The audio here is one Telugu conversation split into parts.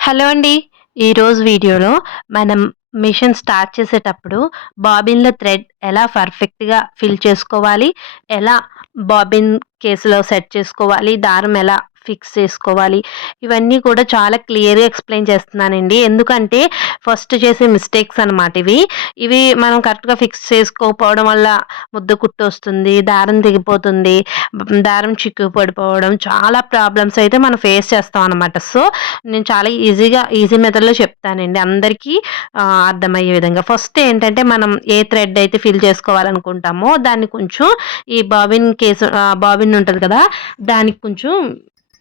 హలో అండి. ఈరోజు వీడియోలో మనం మిషన్ స్టార్ట్ చేసేటప్పుడు బాబిన్‌లో థ్రెడ్ ఎలా పర్ఫెక్ట్‌గా ఫిల్ చేసుకోవాలి, ఎలా బాబిన్ కేస్‌లో సెట్ చేసుకోవాలి, దారం ఎలా ఫిక్స్ చేసుకోవాలి, ఇవన్నీ కూడా చాలా క్లియర్‌గా ఎక్స్‌ప్లెయిన్ చేస్తున్నానండి. ఎందుకంటే ఫస్ట్ చేసే మిస్టేక్స్ అనమాట ఇవి. ఇవి మనం కరెక్ట్‌గా ఫిక్స్ చేసుకోకపోవడం వల్ల ముద్ద కుట్టొస్తుంది, దారం తెగిపోతుంది, దారం చిక్కు పడిపోవడం చాలా ప్రాబ్లమ్స్ అయితే మనం ఫేస్ చేస్తాం అనమాట. సో నేను చాలా ఈజీ మెథడ్‌లో చెప్తానండి అందరికీ అర్థమయ్యే విధంగా. ఫస్ట్ ఏంటంటే మనం ఏ థ్రెడ్ అయితే ఫిల్ చేసుకోవాలనుకుంటామో దాన్ని కొంచెం ఈ బాబిన్ ఉంటది కదా! దానికి కొంచెం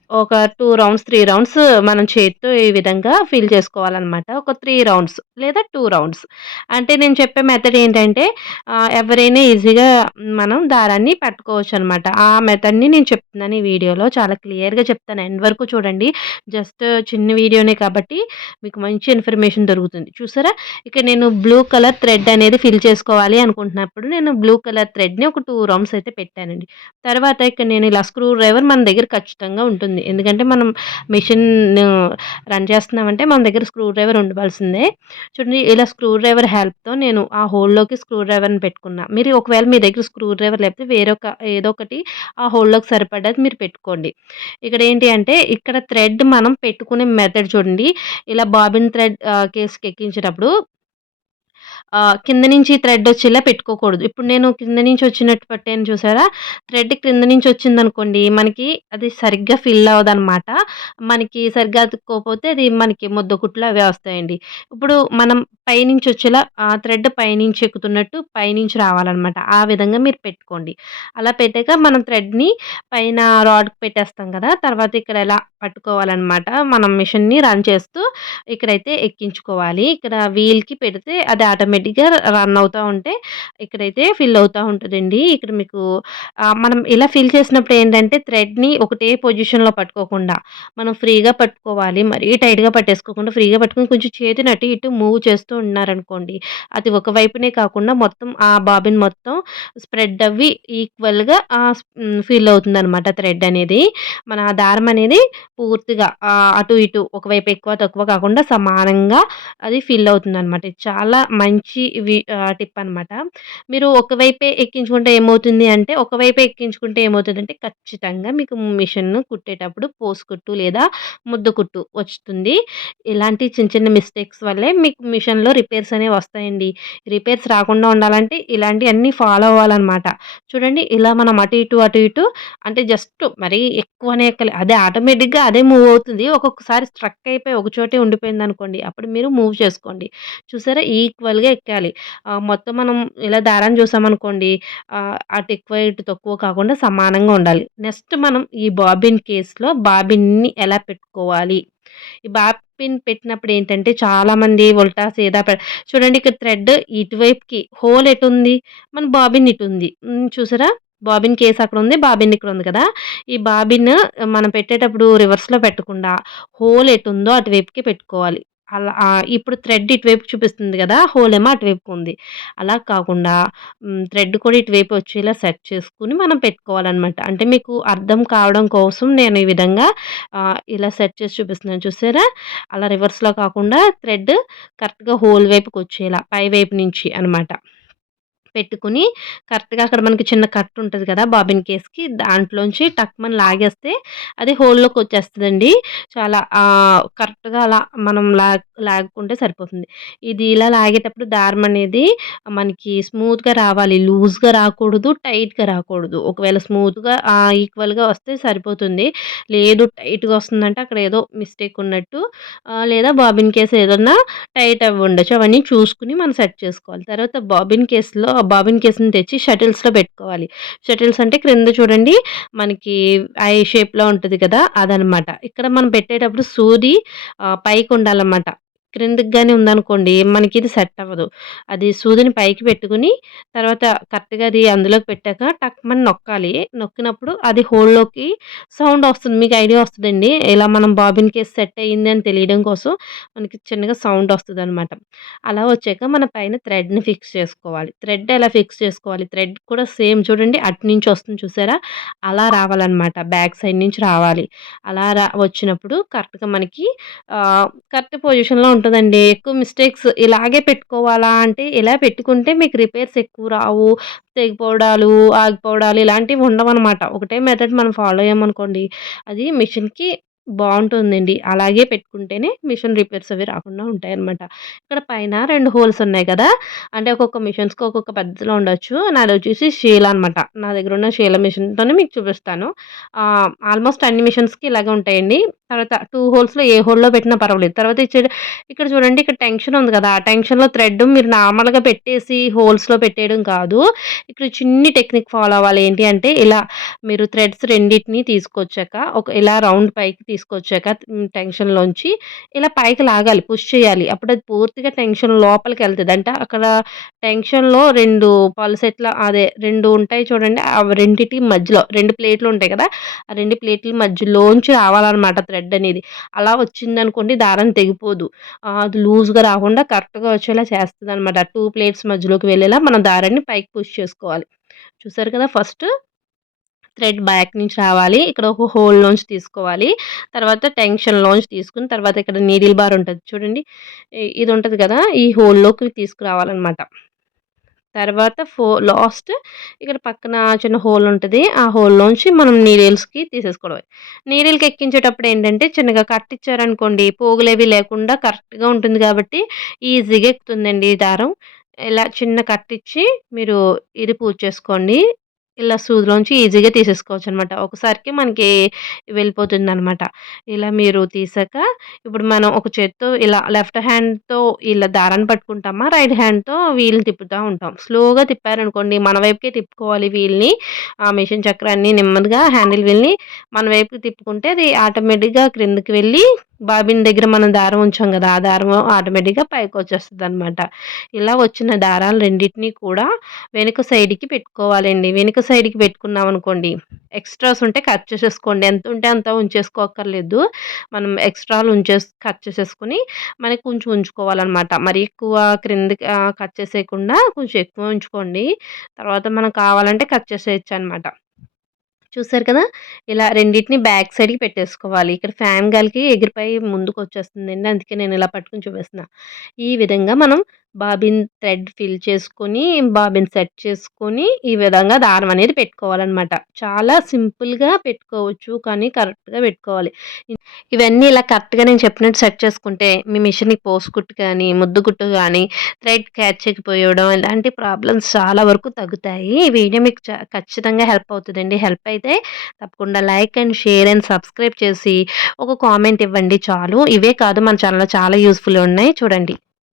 ఒక 2 రౌండ్స్, 3 రౌండ్స్ మనం చేత్తో ఈ విధంగా ఫిల్ చేసుకోవాలనమాట. ఒక 3 రౌండ్స్ లేదా 2 రౌండ్స్. అంటే నేను చెప్పే మెథడ్ ఏంటంటే ఎవరైనా ఈజీగా మనం దారాన్ని పట్టుకోవచ్చనమాట. ఆ మెథడ్‌ని నేను చెప్తున్నాను ఈ వీడియోలో. చాలా క్లియర్‌గా చెప్తాను. ఎండ్ వరకు చూడండి. జస్ట్ చిన్న వీడియోనే కాబట్టి మీకు మంచి ఇన్ఫర్మేషన్ దొరుకుతుంది. చూసారా? ఇక నేను బ్లూ కలర్ థ్రెడ్ అనేది ఫిల్ చేసుకోవాలి అనుకుంటున్నప్పుడు నేను బ్లూ కలర్ థ్రెడ్‌ని ఒక 2 రౌండ్స్ అయితే పెట్టానండి. తర్వాత ఇక్కడ నేను ఇలా స్క్రూ డ్రైవర్ మన దగ్గర ఖచ్చితంగా ఉంటుంది. ఎందుకంటే మనం మిషన్ రన్ చేస్తున్నామంటే మన దగ్గర స్క్రూ డ్రైవర్ ఉండవలసిందే. చూడండి ఇలా స్క్రూ డ్రైవర్ హెల్ప్‌తో నేను ఆ హోల్‌లోకి స్క్రూ డ్రైవర్‌ని పెట్టుకున్నా. మీరు ఒకవేళ మీ దగ్గర స్క్రూ డ్రైవర్ లేకపోతే ఏదో ఒకటి ఆ హోల్‌లోకి సరిపడ్డది మీరు పెట్టుకోండి. ఇక్కడ ఏంటి అంటే ఇక్కడ థ్రెడ్ మనం పెట్టుకునే మెథడ్ చూడండి. ఇలా బాబిన్ థ్రెడ్ కేస్‌కి ఎక్కించేటప్పుడు కింద నుంచి థ్రెడ్ వచ్చేలా పెట్టుకోకూడదు. ఇప్పుడు నేను కింద నుంచి వచ్చినట్టు పట్టాను చూసారా? థ్రెడ్ క్రింద నుంచి వచ్చిందనుకోండి, మనకి అది సరిగ్గా ఫిల్ అవ్వదనమాట. మనకి సరిగ్గా అతుక్కోపోతే అది మనకి ముద్ద కుట్లు అవే వస్తాయండి. ఇప్పుడు మనం పైనుంచి వచ్చేలా థ్రెడ్ పైనుంచి ఎక్కుతున్నట్టు పైనుంచి రావాలనమాట. ఆ విధంగా మీరు పెట్టుకోండి. అలా పెట్టాక మనం థ్రెడ్‌ని పైన రాడ్‌కి పెట్టేస్తాం కదా! తర్వాత ఇక్కడ ఇలా పట్టుకోవాలనమాట. మనం మిషన్‌ని రన్ చేస్తూ ఇక్కడైతే ఎక్కించుకోవాలి. ఇక్కడ వీల్‌కి పెడితే అది ఆటోమేటిక్‌గా రన్ అవుతా ఉంటే ఇక్కడైతే ఫిల్ అవుతా ఉంటదండి. ఇక్కడ మీకు మనం ఇలా ఫిల్ చేసినప్పుడు ఏంటంటే థ్రెడ్‌ని ఒకటే పొజిషన్‌లో పట్టుకోకుండా మనం ఫ్రీగా పట్టుకోవాలి. మరీ టైట్‌గా పట్టేసుకోకుండా ఫ్రీగా పట్టుకొని కొంచెం చేతిని అటు ఇటు మూవ్ చేస్తూ ఉన్నారనుకోండి. అది ఒక వైపునే కాకుండా మొత్తం ఆ బాబిన్ మొత్తం స్ప్రెడ్ అవ్వి ఈక్వల్‌గా ఫిల్ అవుతుందనమాట థ్రెడ్ అనేది. మన దారం అనేది పూర్తిగా అటు ఇటు ఒకవైపు ఎక్కువ, తక్కువ కాకుండా సమానంగా అది ఫిల్ అవుతుందనమాట. ఇది చాలా మంచి టిప్ అనమాట. మీరు ఒకవైపే ఎక్కించుకుంటే ఏమవుతుంది అంటే, ఒకవైపే ఎక్కించుకుంటే ఏమవుతదంటే, ఖచ్చితంగా మీకు మిషన్‌ను కుట్టేటప్పుడు పోసుకుట్టు లేదా ముద్దు కుట్టు వస్తుంది. ఇలాంటి చిన్న చిన్న మిస్టేక్స్ వల్లే మీకు మిషన్‌లో రిపేర్స్ అనేవి వస్తాయండి. రిపేర్స్ రాకుండా ఉండాలంటే ఇలాంటియన్నీ ఫాలో అవ్వాలనమాట. చూడండి ఇలా మనం అటు ఇటు అంటే జస్ట్ మరీ ఎక్కువనే ఎక్కలే. అదే ఆటోమేటిక్‌గా అదే మూవ్ అవుతుంది. ఒక్కొక్కసారి స్ట్రక్ అయిపోయి ఒక చోటే ఉండిపోయిందనుకోండి, అప్పుడు మీరు మూవ్ చేసుకోండి. చూసారా? ఈక్వల్‌గా ఎక్కాలి. మొత్తం మనం ఇలా దారాన్ని చూసామనుకోండి, అటు ఎక్కువ, ఇటు తక్కువ కాకుండా సమానంగా ఉండాలి. నెక్స్ట్ మనం ఈ బాబిన్ కేస్‌లో బాబిన్‌ని ఎలా పెట్టుకోవాలి? ఈ బాబిన్ పెట్టినప్పుడు ఏంటంటే చాలామంది ఉల్టా సీదా చూడండి ఇక్కడ థ్రెడ్ ఇటువైపుకి హోల్ ఎటుంది? మన బాబిన్ ఇటుంది. చూసారా? Bobbin case అక్కడుంది. బాబిన్ ఇక్కడుంది కదా! ఈ బాబిన్ మనం పెట్టేటప్పుడు రివర్స్‌లో పెట్టకుండా హోల్ ఎటుందో అటువైపుకి పెట్టుకోవాలి. అలా ఇప్పుడు థ్రెడ్ ఇటువైపు చూపిస్తుంది గదా! హోల్ ఏమో అటువైపుకి ఉంది. అలా కాకుండా థ్రెడ్ కూడా ఇటువైపు వచ్చేలా సెట్ చేసుకొని మనం పెట్టుకోవాలనమాట. అంటే మీకు అర్థం కావడం కోసం నేను ఈ విధంగా ఇలా సెట్ చేసి చూపిస్తున్నాను చూసారా? అలా రివర్స్‌లో కాకుండా థ్రెడ్ కరెక్ట్‌గా హోల్ వైపుకొచ్చేలా పై వైపు నుంచి అనమాట. పెట్టుకొని కరెక్ట్‌గా అక్కడ మనకి చిన్న కట్ ఉంటది కదా! బాబిన్ కేస్‌కి దాంట్లోంచి టక్‌మని లాగేస్తే అది హోల్‌లోకొచ్చేస్తదండి. చాలా కరెక్ట్‌గా అలా మనం లాగుకుంటే సరిపోతుంది. ఇది ఇలా లాగేటప్పుడు దారం అనేది మనకి స్మూత్‌గా రావాలి. లూజ్‌గా రాకూడదు, టైట్‌గా రాకూడదు. ఒకవేళ స్మూత్‌గా ఈక్వల్‌గా వస్తే సరిపోతుంది. లేదు టైట్‌గా వస్తుందంటే అక్కడ ఏదో మిస్టేక్ ఉన్నట్టు లేదా బాబిన్ కేస్ ఏదన్నా టైట్ అవ్వుండొచ్చు. అవన్నీ చూసుకొని మనం సెట్ చేసుకోవాలి. తర్వాత బాబిన్ కేస్‌ని తెచ్చి షటిల్స్‌లో పెట్టుకోవాలి. షటిల్స్ అంటే క్రింద చూడండి మనకి ఐ షేప్‌లో ఉంటది కదా! అదనమాట. ఇక్కడ మనం పెట్టేటప్పుడు సూది పైకుండాలన్నమాట. క్రిందకి గాని ఉందనుకోండి, మనకిది సెట్ అవ్వదు. అది సూదిని పైకి పెట్టుకొని, తర్వాత కరెక్ట్‌గా అది అందులోకి పెట్టాక టక్‌మని నొక్కాలి. నొక్కినప్పుడు అది హోల్‌లోకి సౌండొస్తుంది. మీకు ఐడియా వస్తదండి. ఇలా మనం బాబిన్ కేస్ సెట్ అయింది అని తెలియడం కోసం మనకి చిన్నగా సౌండొస్తదనమాట. అలా వచ్చాక మన పైన థ్రెడ్‌ని ఫిక్స్ చేసుకోవాలి. థ్రెడ్ ఎలా ఫిక్స్ చేసుకోవాలి? థ్రెడ్ కూడా సేమ్ చూడండి అటునుంచి వస్తుంది చూసారా? అలా రావాలనమాట. బ్యాక్ సైడ్ నుంచి రావాలి. అలా వచ్చినప్పుడు కరెక్ట్‌గా మనకి కరెక్ట్ పొజిషన్‌లో ఉంటదండి. ఎక్కువ మిస్టేక్స్ ఇలాగే పెట్టుకోవాలా అంటే, ఇలా పెట్టుకుంటే మీకు రిపేర్స్ ఎక్కువ రావు. తెగిపోవడాలు, ఆగిపోవడాలు ఇలాంటివి ఉండవనమాట. ఒకటే మెథడ్ మనం ఫాలో అయ్యామనుకోండి, అది మిషన్‌కి బావుంటుందండి. అలాగే పెట్టుకుంటేనే మిషన్ రిపేర్స్ అవి రాకుండా ఉంటాయనమాట. ఇక్కడ పైన 2 హోల్స్ ఉన్నాయి కదా! అంటే ఒక్కొక్క మిషన్స్‌కి ఒక్కొక్క పద్ధతిలో ఉండొచ్చు. నాదొచ్చేసి షీలా అనమాట. నా దగ్గరున్న షీలా మిషన్‌తోనే మీకు చూపిస్తాను. ఆల్మోస్ట్ అన్ని మిషన్స్‌కి ఇలాగే ఉంటాయండి. తర్వాత 2 హోల్స్‌లో ఏ హోల్‌లో పెట్టినా పర్వాలేదు. తర్వాత ఇక్కడ చూడండి ఇక్కడ టెన్షన్ ఉంది కదా! ఆ టెన్షన్‌లో థ్రెడ్ మీరు నార్మల్‌గా పెట్టేసి హోల్స్‌లో పెట్టేయడం కాదు. ఇక్కడ చిన్ని టెక్నిక్ ఫాలో అవ్వాలి. ఏంటి అంటే ఇలా మీరు థ్రెడ్స్ రెండిటిని తీసుకొచ్చాక ఇలా రౌండ్ పైకి తీసుకొచ్చాక టెన్షన్‌లోంచి ఇలా పైకి లాగాలి. పుష్ చేయాలి. అప్పుడు అది పూర్తిగా టెన్షన్ లోపలికెళ్తది. అంటే అక్కడ టెన్షన్‌లో 2 పల్సెట్ల అదే 2 ఉంటాయి చూడండి. అవి రెండిటి మధ్యలో 2 ప్లేట్లు ఉంటాయి కదా! ఆ 2 ప్లేట్ల మధ్యలోంచి రావాలనమాట థ్రెడ్ అనేది. అలా వచ్చిందనుకోండి దారం తెగిపోదు. అది లూజ్‌గా రాకుండా కరెక్ట్‌గా వచ్చేలా చేస్తదనమాట. 2 ప్లేట్స్ మధ్యలోకి వెళ్ళేలా మనం దారాన్ని పైకి పుష్ చేసుకోవాలి. చూసారు కదా! ఫస్ట్ థ్రెడ్ బ్యాక్ నుంచి రావాలి. ఇక్కడ ఒక హోల్‌లోంచి తీసుకోవాలి. తర్వాత టెన్షన్‌లోంచి తీసుకొని తర్వాత ఇక్కడ నీడిల్ బార్ ఉంటది చూడండి. ఇది ఉంటది కదా! ఈ హోల్‌లోకి తీసుకురావాలనమాట. తర్వాత లాస్ట్ ఇక్కడ పక్కన చిన్న హోల్ ఉంటది. ఆ హోల్‌లోంచి మనం నీడిల్స్‌కి తీసేసుకోవడమే. నీడిల్‌కి ఎక్కించేటప్పుడు ఏంటంటే చిన్నగా కట్ ఇచ్చారనుకోండి పోగులేవి లేకుండా కరెక్ట్‌గా ఉంటుంది కాబట్టి ఈజీగా ఎక్కుతుందండి ఈ దారం. ఇలా చిన్న కట్ ఇచ్చి మీరు ఇది పూజ చేసుకోండి. ఇలా సూదిలోంచి ఈజీగా తీసేసుకోవచ్చనమాట. ఒకసారికి మనకి వెళ్ళిపోతుందనమాట. ఇలా మీరు తీసాక ఇప్పుడు మనం ఒక చేత్తో ఇలా లెఫ్ట్ హ్యాండ్‌తో ఇలా దారాన్ని పట్టుకుంటామా, రైట్ హ్యాండ్‌తో వీల్‌ని తిప్పుతా ఉంటాం. స్లోగా తిప్పారనుకోండి మన వైపుకే తిప్పుకోవాలి వీల్‌ని. ఆ మిషన్ చక్రాన్ని నెమ్మదిగా హ్యాండిల్ వీల్‌ని మన వైపుకి తిప్పుకుంటే అది ఆటోమేటిక్‌గా క్రిందకి వెళ్ళి బాబిన్ దగ్గర మనం దారం ఉంచాం గదా! ఆ దారం ఆటోమేటిక్‌గా పైకొచ్చేస్తదనమాట. ఇలా వచ్చిన దారాలు రెండిటిని కూడా వెనుక సైడ్‌కి పెట్టుకోవాలండి. వెనుక సైడ్‌కి పెట్టుకున్నామనుకోండి, ఎక్స్‌ట్రాస్ ఉంటే కట్ చేసేసుకోండి. ఎంతుంటే అంత ఉంచేసుకోక్కర్లేదు. మనం ఎక్స్‌ట్రాలు కట్ చేసేసుకొని, మనకి కొంచెం ఉంచుకోవాలనమాట. మరీ ఎక్కువ క్రిందకి కట్ చేసేయకుండా కొంచెం ఎక్కువ ఉంచుకోండి. తర్వాత మనం కావాలంటే కట్ చేసేయొచ్చనమాట. చూసారు కదా! ఇలా రెండిటిని బ్యాక్ సైడ్‌కి పెట్టేసుకోవాలి. ఇక్కడ ఫ్యాన్ గాలికి ఎగిరిపోయి ముందుకొచ్చేస్తుందండి. అందుకే నేను ఇలా పట్టుకొని చూపిస్తున్నా. ఈ విధంగా మనం బాబిన్ థ్రెడ్ ఫిల్ చేసుకొని, బాబిన్ సెట్ చేసుకొని, ఈ విధంగా దారం అనేది పెట్టుకోవాలనమాట. చాలా సింపుల్‌గా పెట్టుకోవచ్చు. కానీ కరెక్ట్‌గా పెట్టుకోవాలి. ఇవన్నీ ఇలా కరెక్ట్‌గా నేను చెప్పినట్టు సెట్ చేసుకుంటే, మీ మిషన్‌కి పోసుకుట్టు కానీ, ముద్దు కుట్టు గానీ, థ్రెడ్ క్యాచ్ చేయకపోవడం ఇలాంటి ప్రాబ్లమ్స్ చాలా వరకు తగ్గుతాయి. ఈ వీడియో మీకు ఖచ్చితంగా హెల్ప్ అవుతదండి. హెల్ప్ అయితే తప్పకుండా like and share and subscribe చేసి, ఒక కామెంట్ ఇవ్వండి చాలు. ఇవే కాదు మన ఛానెల్‌లో చాలా యూజ్‌ఫుల్ ఉన్నాయి చూడండి.